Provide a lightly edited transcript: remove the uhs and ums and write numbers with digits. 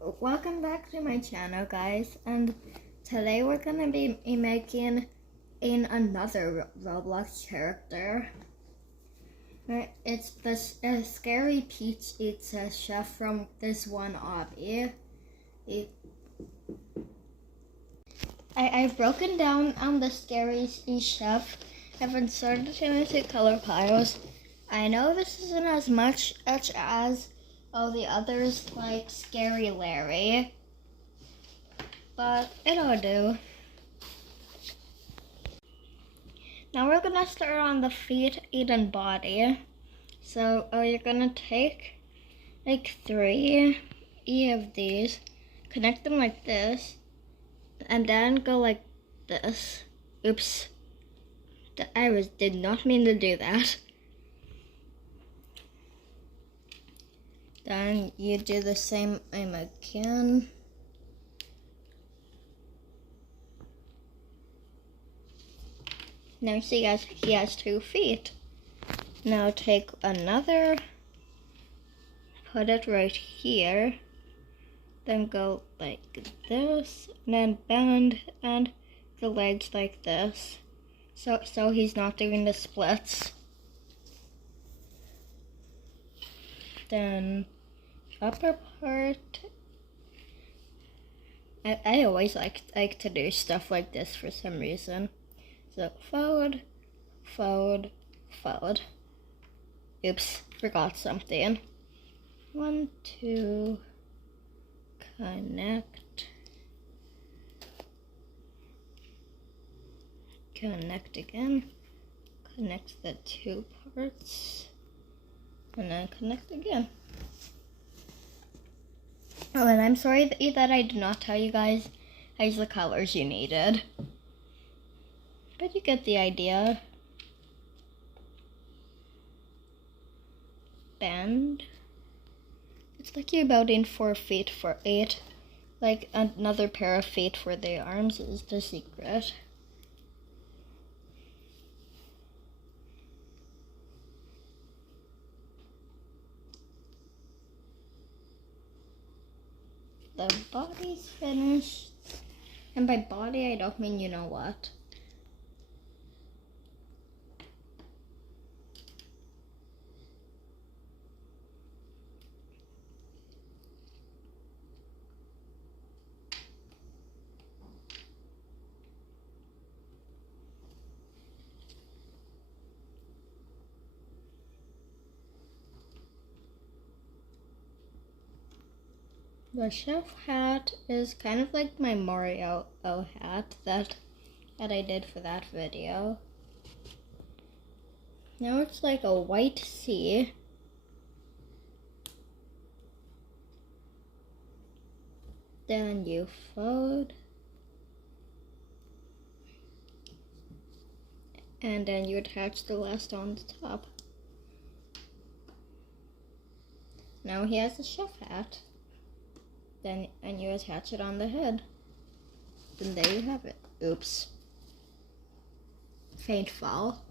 Welcome back to my channel, guys, and today we're gonna be making another Roblox character. It's the Scary Peach Eats a Chef from this one obby. I've broken down on the Scary Chef. I've inserted him into color piles. I know this isn't as much as all the others, like Scary Larry, but it'll do. Now we're gonna start on the feet, and body. So you're gonna take like 3 of these, connect them like this, and then go like this. Oops, I did not mean to do that. Then you do the same again. Now see, guys, he has 2 feet. Now take another, put it right here, then go like this, and then bend and the legs like this. So he's not doing the splits. Then upper part. I always like to do stuff like this for some reason. So forward, forward, forward. Oops, forgot something. 1, 2, connect. Connect again. Connect the 2 parts. And then connect again. Oh, and I'm sorry that I did not tell you guys the colors you needed. But you get the idea. Bend. It's like you're about in 4 feet for 8. Like another pair of feet for the arms is the secret. The body's finished. And by body, I don't mean you know what. The chef hat is kind of like my Mario hat that I did for that video. Now it's like a white sea. Then you fold. And then you attach the last on the top. Now he has a chef hat. And you attach it on the head. Then there you have it. Oops. Faint fall.